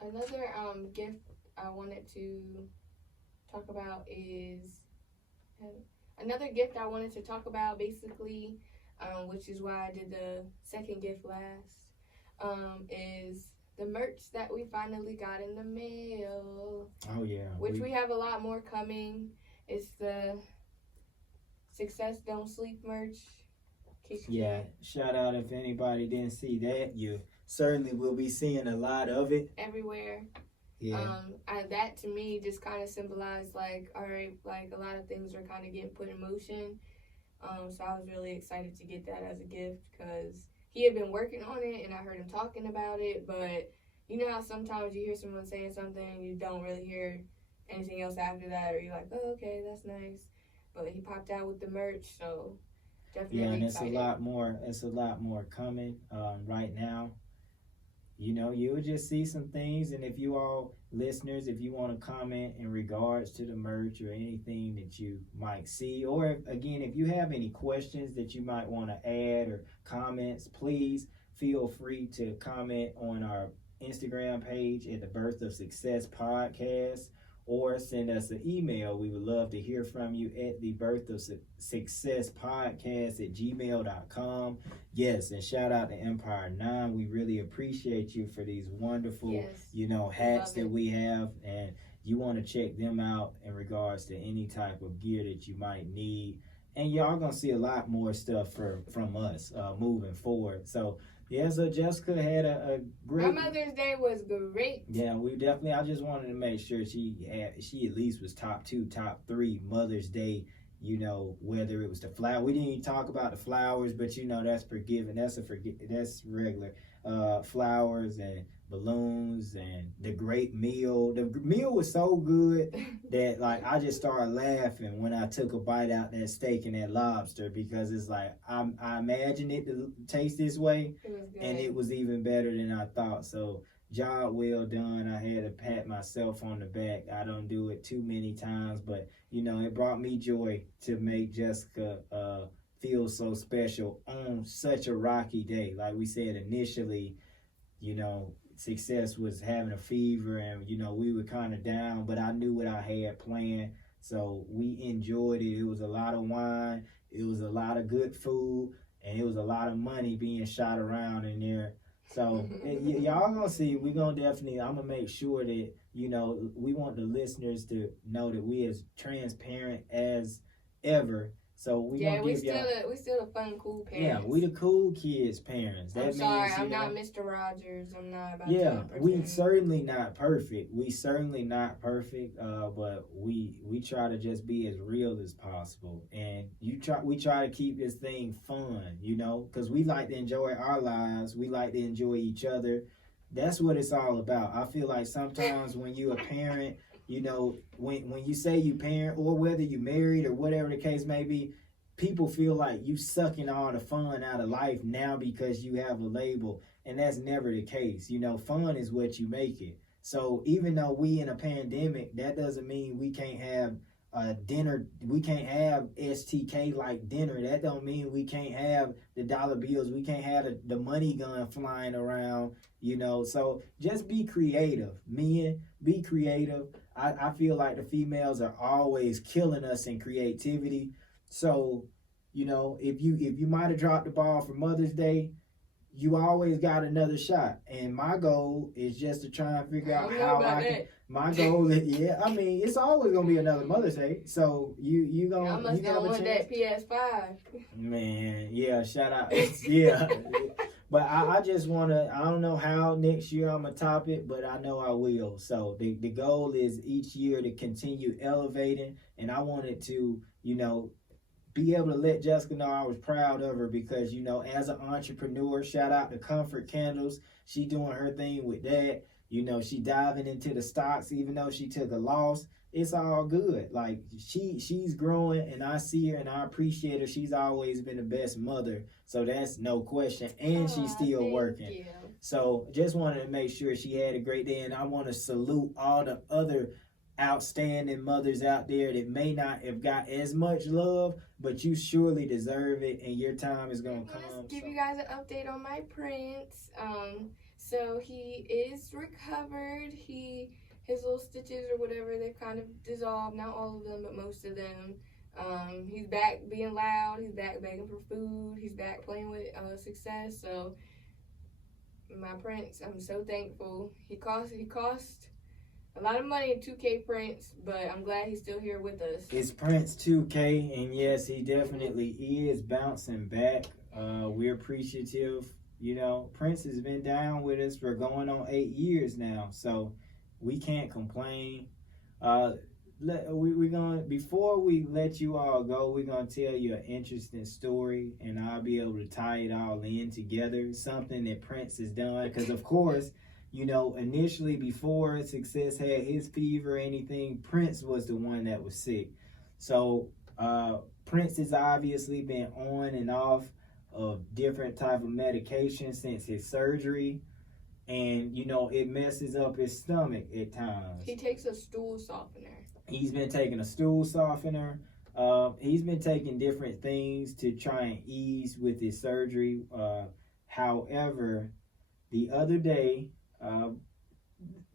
Another gift I wanted to talk about is another gift I wanted to talk about basically, which is why I did the second gift last, is the merch that we finally got in the mail. Oh yeah, which we have a lot more coming. It's the Success Don't Sleep merch. yeah. Shout out if anybody didn't see that. You certainly will be seeing a lot of it everywhere. Yeah. That to me just kind of symbolized like, all right, like a lot of things are kind of getting put in motion. So I was really excited to get that as a gift because he had been working on it and I heard him talking about it. But you know how sometimes you hear someone saying something and you don't really hear anything else after that, or you're like, oh, okay, that's nice. But he popped out with the merch, so definitely yeah, and excited. It's a lot more coming right now. You know, you would just see some things, and if you all listeners, if you want to comment in regards to the merch or anything that you might see, or again, if you have any questions that you might want to add or comments, please feel free to comment on our Instagram page at the Birth of Success Podcast, or send us an email. We would love to hear from you at the Birth of Success Podcast at gmail.com. Yes, and shout out to Empire 9. We really appreciate you for these wonderful, hats that we have. And you want to check them out in regards to any type of gear that you might need. And y'all going to see a lot more stuff from us moving forward. So, yeah, so Jessica had a great. My Mother's Day was great. Yeah, we definitely. I just wanted to make sure she at least was top 2, top 3 Mother's Day. You know, whether it was the flower. We didn't even talk about the flowers, but that's forgiven. That's regular. Flowers and balloons and the great meal. The meal was so good that like I just started laughing when I took a bite out that steak and that lobster, because it's like I imagined it to taste this way, and it was even better than I thought. So job well done. I had to pat myself on the back. I don't do it too many times, but it brought me joy to make Jessica feel so special on such a rocky day. Like we said initially, Success was having a fever, and we were kind of down, but I knew what I had planned, so we enjoyed it. It was a lot of wine, it was a lot of good food, and it was a lot of money being shot around in there. So y'all gonna see. We gonna definitely. I'm gonna make sure that we want the listeners to know that we as transparent as ever. So we still the fun, cool parents. Yeah, we the cool kids parents. I'm sorry, I'm not Mr. Rogers. I'm not about. Yeah, we certainly not perfect. But we try to just be as real as possible, and we try to keep this thing fun. Because we like to enjoy our lives. We like to enjoy each other. That's what it's all about. I feel like sometimes when you're a parent, when you say you parent, or whether you married or whatever the case may be, people feel like you sucking all the fun out of life now because you have a label, and that's never the case. Fun is what you make it. So even though we in a pandemic, that doesn't mean we can't have dinner. We can't have STK like dinner. That don't mean we can't have the dollar bills. We can't have the money gun flying around. So just be creative. Men, be creative. I feel like the females are always killing us in creativity. So, if you might have dropped the ball for Mother's Day, you always got another shot. And my goal is just to try and figure out how I can. My goal is, it's always gonna be another Mother's Day. So you gonna. I must not want that PS5. Man, yeah, shout out, yeah. But I just want to, I don't know how next year I'm going to top it, but I know I will. So the goal is each year to continue elevating. And I wanted to, be able to let Jessica know I was proud of her because, as an entrepreneur, shout out to Comfort Candles. She doing her thing with that. She diving into the stocks, even though she took a loss. It's all good. Like she's growing, and I see her and I appreciate her. She's always been the best mother, so that's no question. And she's still working. You. So just wanted to make sure she had a great day, and I want to salute all the other outstanding mothers out there that may not have got as much love, but you surely deserve it, and your time is gonna come. Let's give you guys an update on my prints. So he is recovered. His little stitches or whatever, they've kind of dissolved. Not all of them, but most of them. He's back being loud. He's back begging for food. He's back playing with success. So my Prince, I'm so thankful. He cost a lot of money in 2K Prince, but I'm glad he's still here with us. It's Prince 2K, and yes, he definitely is bouncing back. We're appreciative. You know, Prince has been down with us for going on 8 years now, so we can't complain. We're gonna, before we let you all go, we're gonna tell you an interesting story, and I'll be able to tie it all in together. Something that Prince has done, because of course, you know, initially before Success had his fever or anything, Prince was the one that was sick. So Prince has obviously been on and off of different type of medication since his surgery, and you know, it messes up his stomach at times. He takes a stool softener. He's been taking a stool softener. He's been taking different things to try and ease with his surgery. However, the other day,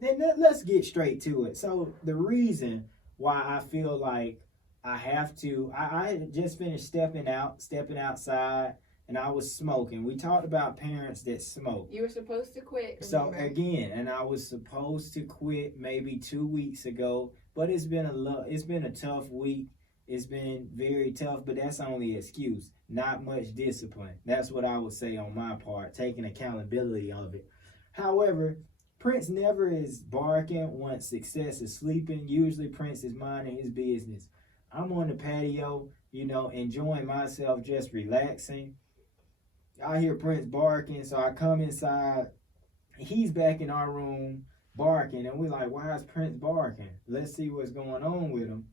let's get straight to it. So the reason why I feel like I have to, I had just finished stepping outside, and I was smoking. We talked about parents that smoke. You were supposed to quit. So again, and I was supposed to quit maybe 2 weeks ago, but it's been a tough week. It's been very tough, but that's only an excuse. Not much discipline. That's what I would say on my part, taking accountability of it. However, Prince never is barking once Success is sleeping. Usually Prince is minding his business. I'm on the patio, you know, enjoying myself, just relaxing. I hear Prince barking, so I come inside. He's back in our room barking, and we're like, why is Prince barking? Let's see what's going on with him.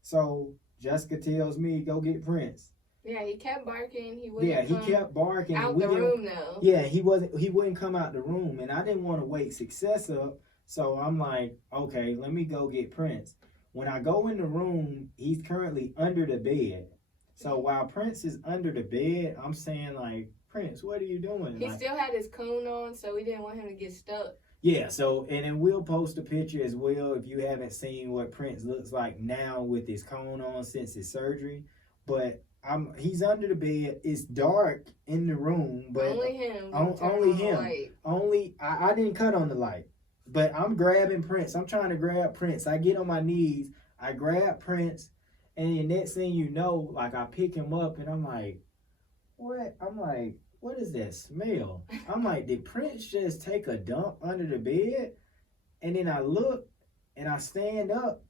So Jessica tells me, go get Prince. Yeah, he kept barking. He kept barking. Out the room though. Yeah, he wouldn't come out the room, and I didn't want to wake Success up, so I'm like, okay, let me go get Prince. When I go in the room, he's currently under the bed. So while Prince is under the bed, I'm saying like, Prince, what are you doing? He still had his cone on, so we didn't want him to get stuck. Yeah, so, and then we'll post a picture as well if you haven't seen what Prince looks like now with his cone on since his surgery. But he's under the bed. It's dark in the room, but only him. Only him. I didn't cut on the light. But I'm grabbing Prince. I'm trying to grab Prince. I get on my knees. I grab Prince. And the next thing you know, like, I pick him up and I'm like, what? I'm like, what is that smell? I'm like, did Prince just take a dump under the bed? And then I look and I stand up.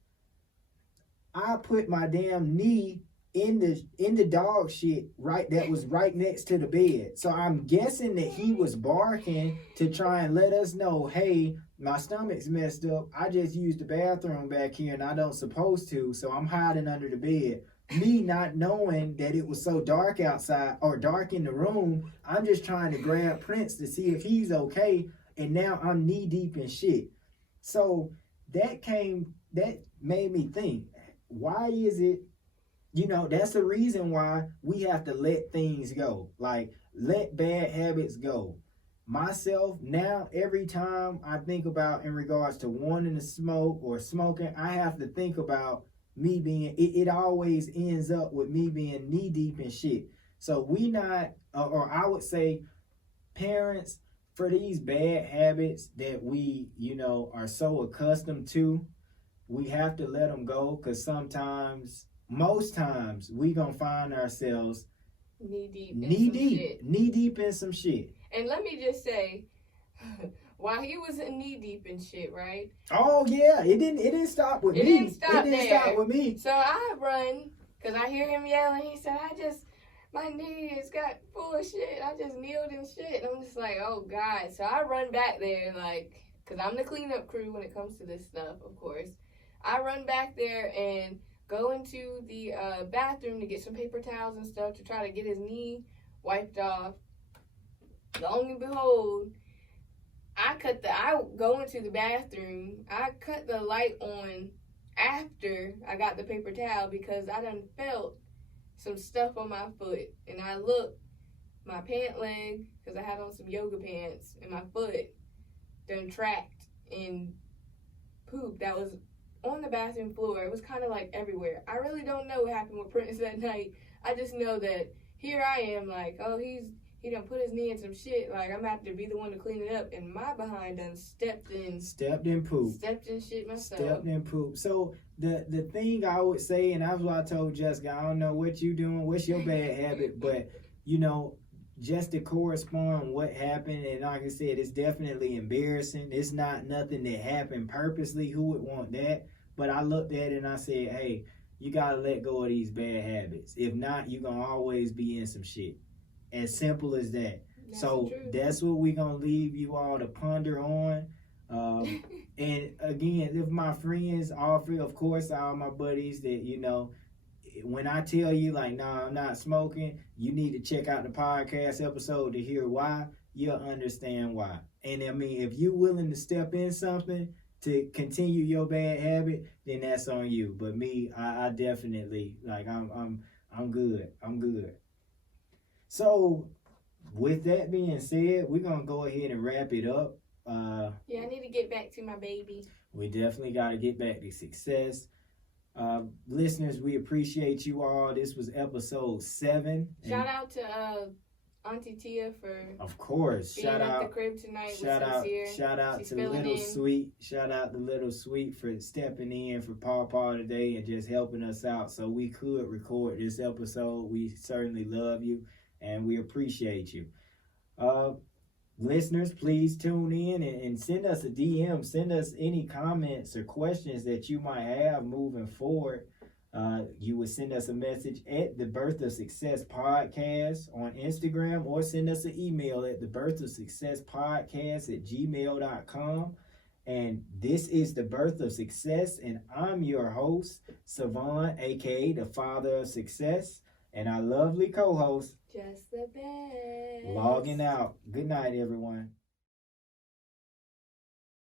I put my damn knee in the dog shit that was right next to the bed. So I'm guessing that he was barking to try and let us know, hey, my stomach's messed up. I just used the bathroom back here and I don't supposed to, so I'm hiding under the bed. Me not knowing that it was so dark outside or dark in the room, I'm just trying to grab Prince to see if he's okay, and now I'm knee deep in shit. So that made me think, why is it, you know, that's the reason why we have to let things go. Like, let bad habits go. Myself, now, every time I think about in regards to wanting to smoke or smoking, I have to think about me being, it always ends up with me being knee deep in shit. So we not, or I would say, parents, for these bad habits that we, you know, are so accustomed to, we have to let them go, because sometimes, most times, we gonna find ourselves knee deep in some shit. And let me just say, while he was knee deep in shit, right? Oh yeah, it didn't stop with me. It didn't stop with me. So I run, because I hear him yelling. He said, my knees got full of shit. I just kneeled in shit. And I'm just like, oh God. So I run back there, like, because I'm the cleanup crew when it comes to this stuff, of course. I run back there and go into the bathroom to get some paper towels and stuff to try to get his knee wiped off. Long and behold, I go into the bathroom. I cut the light on after I got the paper towel because I done felt some stuff on my foot. And I looked, my pant leg, because I had on some yoga pants, and my foot done tracked in poop that was on the bathroom floor. It was kind of like everywhere. I really don't know what happened with Prentice that night. I just know that here I am, like, oh, he done put his knee in some shit. Like, I'm gonna have to be the one to clean it up, and my behind done stepped in poop. Stepped in shit myself. Stepped in poop. So the thing I would say, and that's what I told Jessica, I don't know what you doing, what's your bad habit, but you know, just to correspond what happened, and like I said, it's definitely embarrassing. It's not nothing that happened purposely. Who would want that? But I looked at it and I said, hey, you gotta let go of these bad habits. If not, you're gonna always be in some shit. As simple as that. That's what we're gonna leave you all to ponder on. And again, if my friends, of course, all my buddies that, you know, when I tell you like, nah, I'm not smoking, you need to check out the podcast episode to hear why. You'll understand why. And I mean, if you're willing to step in something to continue your bad habit, then that's on you. But me, I definitely, like, I'm good. I'm good. So, with that being said, we're going to go ahead and wrap it up. Yeah, I need to get back to my baby. We definitely got to get back to success. Listeners, we appreciate you all. This was episode 7. Shout out to Auntie Tia for, of course, being at the crib tonight. Shout out She's to Little Sweet. Shout out to Little Sweet for stepping in for Paw today and just helping us out so we could record this episode. We certainly love you and we appreciate you. Listeners, please tune in and send us a DM. Send us any comments or questions that you might have moving forward. You would send us a message at the Birth of Success Podcast on Instagram, or send us an email at thebirthofsuccesspodcast@gmail.com. And this is The Birth of Success, and I'm your host, Savon, aka the Father of Success, and our lovely co-host, Just the Best. logging out. Good night, everyone.